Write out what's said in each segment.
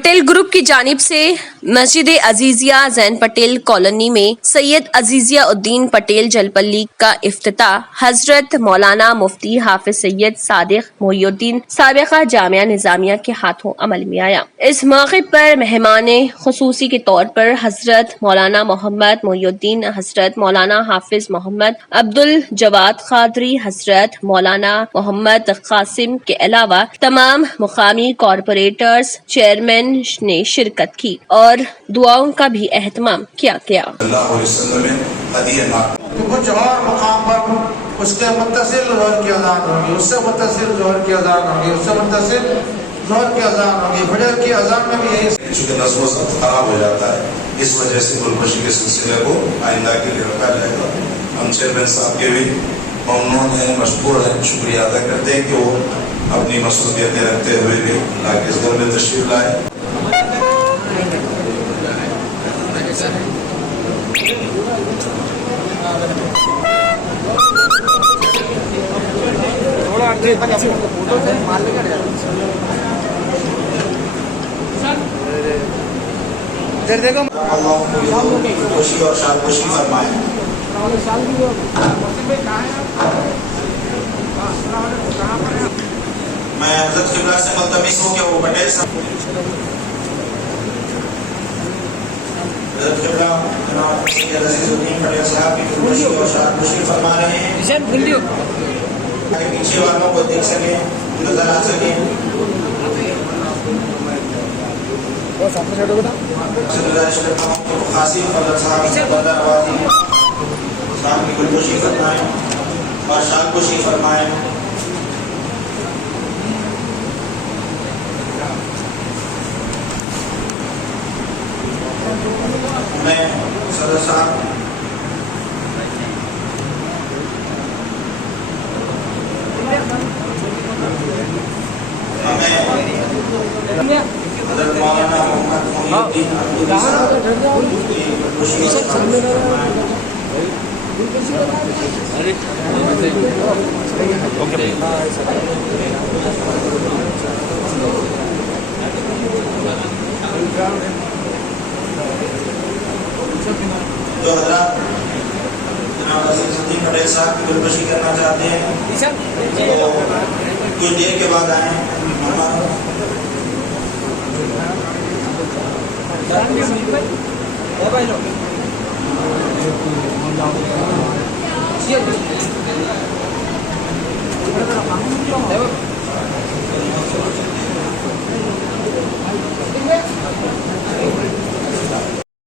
Patel group की जानिब से मस्जिद अजीजिया जैन पटेल कॉलोनी में सैयद अजीजिया उद्दीन पटेल जलपल्ली का इफ्तिताह हजरत मौलाना मुफ्ती हाफिज सैयद सादिक मोहिउद्दीन साबिका जामिया निजामिया के हाथों अमल में आया। इस मौके पर मेहमान खुसूसी के तौर पर हजरत मौलाना मोहम्मद मोहिउद्दीन, हजरत मौलाना हाफिज मोहम्मद अब्दुल जवाद कादरी, हजरत मौलाना मोहम्मद कासिम के अलावा तमाम मुकामी कॉरपोरेटर्स चेयरमैन ने शिरकत की और दुआओं का भी एहतमाम किया गया। कुछ और मकाम पर उसके मुत्तसिल ज़ोहर की अज़ान होगी, उससे मुत्तसिल ज़ोहर की अज़ान होगी, उससे मुत्तसिल ज़ोहर की अज़ान होगी, फजर की अज़ान में भी यही। चूँकि नज़्म व ज़ब्त खराब हो जाता है, इस वजह से गुलकशी के सिलसिले को आइंदा के लिए रखा जाएगा। हम चेयरमैन साहब के भी ममनून हैं, मशकूर हैं, शुक्रिया अदा करते हैं कि वो अपनी मसरूफियतें रखते हुए भी इस घर में तशरीफ लाए। खुशी और शादखुशी फरमाए। मैं हज़रत क़िबला से मुल्तमिस हूँ कि वो पटेल साहब हज़रत क़िबला जनाब सैयद अज़ीज़ुद्दीन पटेल साहब की खुशी और शादखुशी फरमा रहे हैं। आगे पीछे वालों को देख सके, नजर आ सके। खासी फजल साहब की खुशी फरमाए और शादखुशी फरमाए। मैं सदर साहब हमें हज़रत मौलाना मोहम्मद मोहिउद्दीन जो हज़रत जनाब अज़ीज़ुद्दीन पटेल साहब की गुलकशी करना चाहते हैं तो कुछ देर के बाद आए।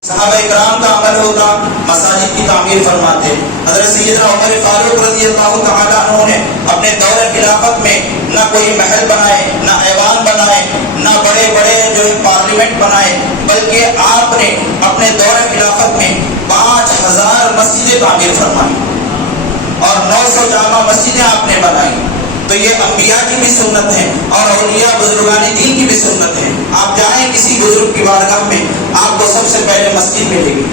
सहाबा इकराम का अमल होता, मसाजिद की तामीर फरमाते। हज़रत सैयदना उमर फारूक रज़ियल्लाहु तआला अन्हु ने अपने दौर खिलाफत में न कोई महल बनाए, न ऐवान बनाए, न बड़े बड़े जो पार्लियामेंट बनाए, बल्कि आपने अपने दौर खिलाफत में 5000 मस्जिदें तामीर फरमाई और 900 जामा मस्जिदें आपने बनाई। तो ये अंबिया की भी सुन्नत है और औलिया बुजुर्गानी दीन की भी सुन्नत है। आप जाएं किसी बुजुर्ग की बारगाह में, आपको सबसे पहले मस्जिद मिलेगी,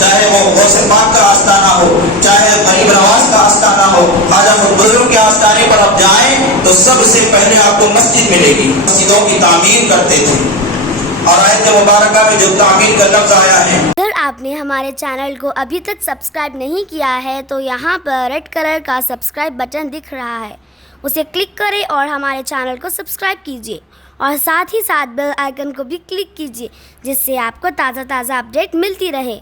चाहे वो गौसे पाक का आस्ताना हो, चाहे गरीब नवाज का आस्ताना हो, ख्वाजा बुजुर्ग के आस्ताने पर आप जाएं तो सबसे पहले आपको मस्जिद मिलेगी। मस्जिदों की तामीर करते थे और आयत मुबारका में जो तामीर का लफ्ज़ आया है। अगर आपने हमारे चैनल को अभी तक सब्सक्राइब नहीं किया है तो यहाँ पर रेड कलर का सब्सक्राइब बटन दिख रहा है, उसे क्लिक करें और हमारे चैनल को सब्सक्राइब कीजिए और साथ ही साथ बेल आइकन को भी क्लिक कीजिए जिससे आपको ताज़ा अपडेट मिलती रहे।